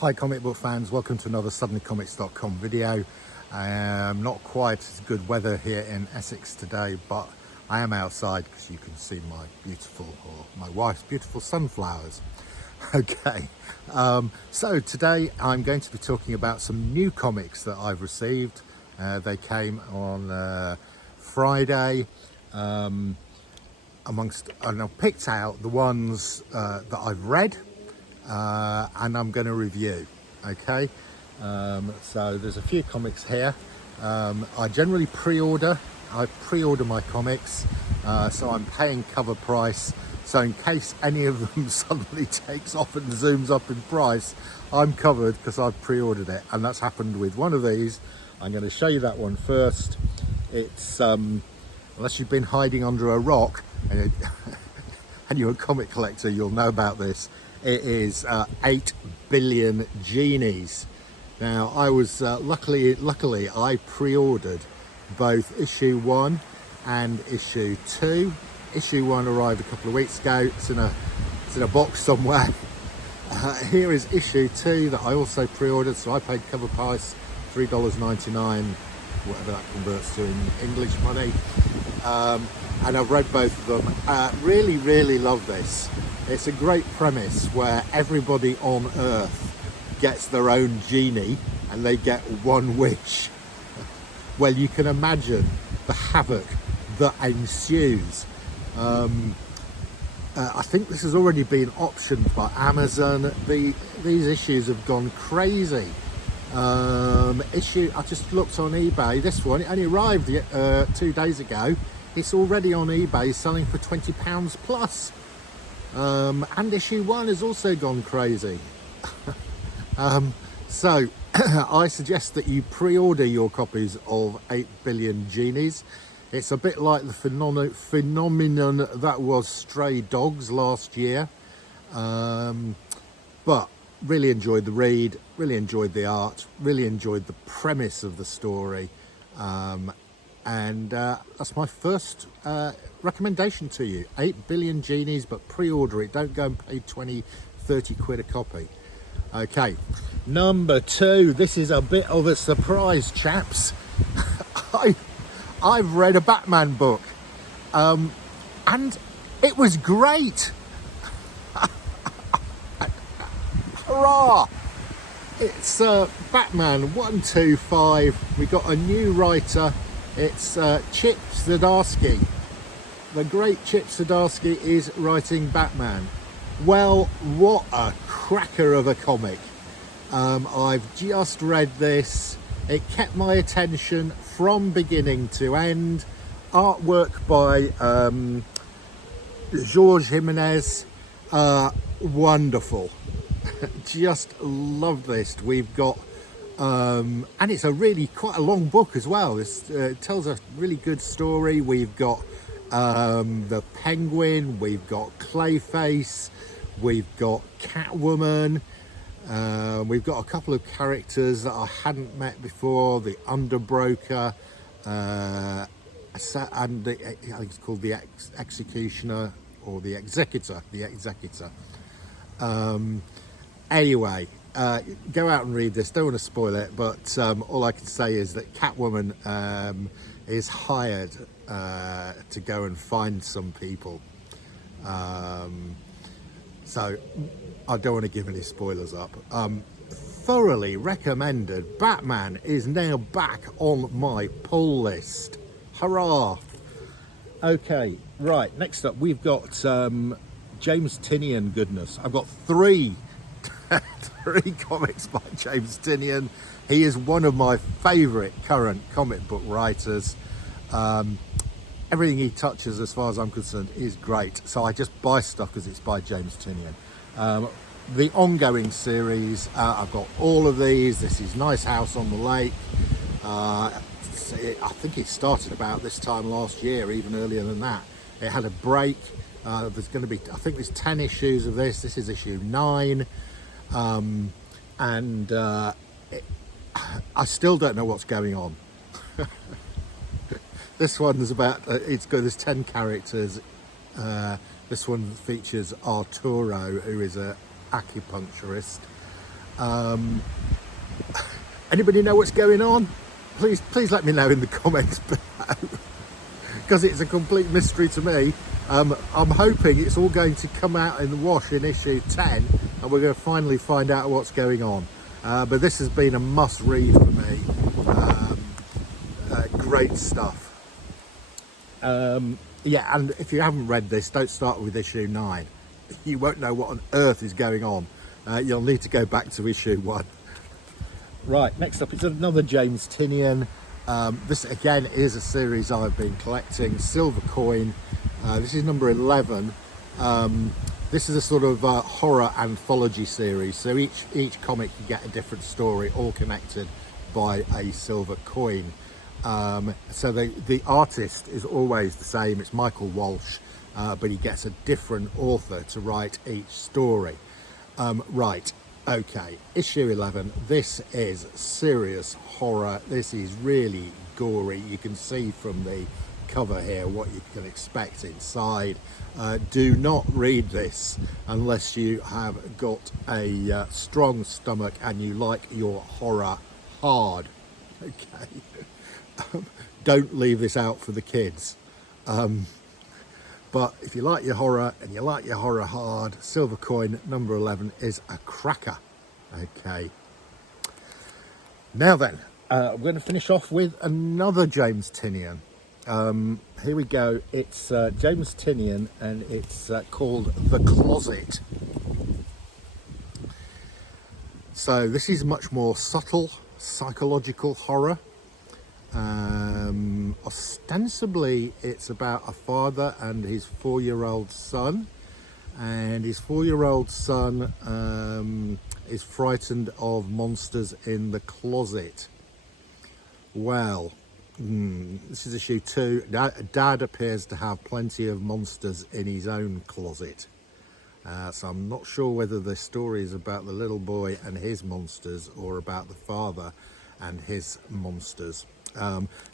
Hi comic book fans, welcome to another suddenlycomics.com video. Not quite as good weather here in Essex today, but I am outside because you can see my wife's beautiful sunflowers. Okay, so today I'm going to be talking about some new comics that I've received. They came on Friday, and I've picked out the ones that I've read. And I'm going to review. Okay, so there's a few comics here. I generally pre-order my comics, so I'm paying cover price, so in case any of them suddenly takes off and zooms up in price, I'm covered because I've pre-ordered it. And that's happened with one of these. I'm going to show you that one first. It's unless you've been hiding under a rock and you're a comic collector, you'll know about this. It is 8 billion Genies. Now, I was luckily I pre-ordered both issue 1 and issue 2. Issue 1 arrived a couple of weeks ago. It's in a box somewhere. Here is issue 2 that I also pre-ordered, so I paid cover price $3.99, whatever that converts to in English money. And I've read both of them. Really love this. It's a great premise where everybody on Earth gets their own genie and they get one wish. Well, you can imagine the havoc that ensues. I think this has already been optioned by Amazon. These issues have gone crazy. I just looked on eBay. This one, it only arrived 2 days ago. It's already on eBay selling for £20 plus. And issue 1 has also gone crazy. So I suggest that you pre-order your copies of 8 billion Genies. It's a bit like the phenomenon that was Stray Dogs last year. But really enjoyed the read, really enjoyed the art, really enjoyed the premise of the story. And that's my first recommendation to you. 8 billion Genies, but pre-order it. Don't go and pay 20-30 quid a copy. Okay, number 2. This is a bit of a surprise, chaps. I've read a Batman book, and it was great. Hurrah! It's Batman 125. We got a new writer. It's Chip Zdarsky. The great Chip Zdarsky is writing Batman. Well, what a cracker of a comic. I've just read this. It kept my attention from beginning to end. Artwork by Jorge Jimenez. Wonderful. Just love this. We've got and it's quite a long book as well. It tells a really good story. We've got the Penguin, we've got Clayface, we've got Catwoman, we've got a couple of characters that I hadn't met before, the Underbroker, and I think it's called the Executioner or the Executor. Anyway, go out and read this. Don't want to spoil it, but all I can say is that Catwoman is hired to go and find some people. So I don't want to give any spoilers up. Thoroughly recommended. Batman is now back on my pull list. Hurrah! Okay, right. Next up, we've got James Tynion goodness. I've got three comics by James Tynion. He is one of my favourite current comic book writers. Everything he touches, as far as I'm concerned, is great. So I just buy stuff because it's by James Tynion. The ongoing series, I've got all of these. This is Nice House on the Lake. I think it started about this time last year, even earlier than that. It had a break. There's going to be, I think there's 10 issues of this. This is issue 9. I still don't know what's going on. This one's about, there's 10 characters. This one features Arturo, who is a acupuncturist. Anybody know what's going on? Please let me know in the comments below, because it's a complete mystery to me. I'm hoping it's all going to come out in the wash in issue 10, and we're going to finally find out what's going on. But this has been a must read for me. Great stuff. Yeah, and if you haven't read this, don't start with issue 9. You won't know what on earth is going on. You'll need to go back to issue 1. Right, next up it's another James Tynion. This again is a series I've been collecting, Silver Coin. This is number 11. This is a sort of horror anthology series, so each comic you get a different story, all connected by a silver coin. So the artist is always the same, it's Michael Walsh, but he gets a different author to write each story. Right, okay, issue 11, this is serious horror. This is really gory. You can see from the cover here what you can expect inside. Do not read this unless you have got a strong stomach and you like your horror hard. Okay. Don't leave this out for the kids. But if you like your horror and you like your horror hard, Silver Coin number 11 is a cracker. Okay. Now then, we're going to finish off with another James Tynion. Here we go. It's James Tynion, and it's called The Closet. So this is much more subtle psychological horror. Ostensibly it's about a father and his 4-year-old son, and his 4-year-old son is frightened of monsters in the closet. Well, this is issue 2. Dad appears to have plenty of monsters in his own closet. So I'm not sure whether the story is about the little boy and his monsters or about the father and his monsters.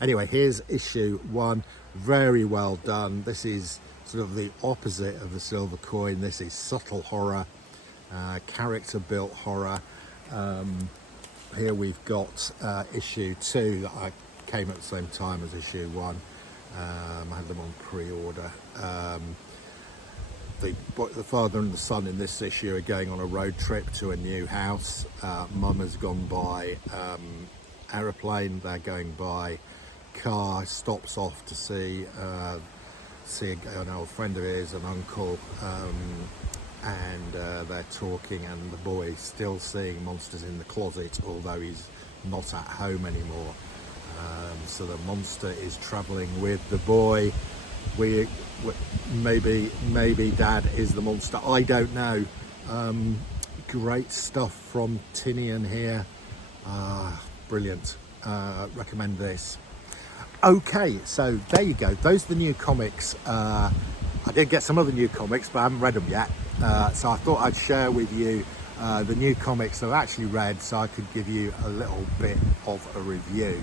Anyway, here's issue 1. Very well done. This is sort of the opposite of the Silver Coin. This is subtle horror, character built horror. Here we've got issue 2 that I came at the same time as issue 1. I had them on pre-order. The father and the son in this issue are going on a road trip to a new house. Mum has gone by aeroplane, they're going by car, stops off to see an old friend of his, an uncle, and they're talking, and the boy's still seeing monsters in the closet, although he's not at home anymore. So the monster is travelling with the boy. Maybe Dad is the monster, I don't know. Great stuff from Tynion here. Brilliant. Recommend this. Okay, so there you go. Those are the new comics. I did get some other new comics, but I haven't read them yet. So I thought I'd share with you the new comics I've actually read, so I could give you a little bit of a review.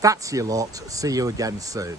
That's your lot. See you again soon.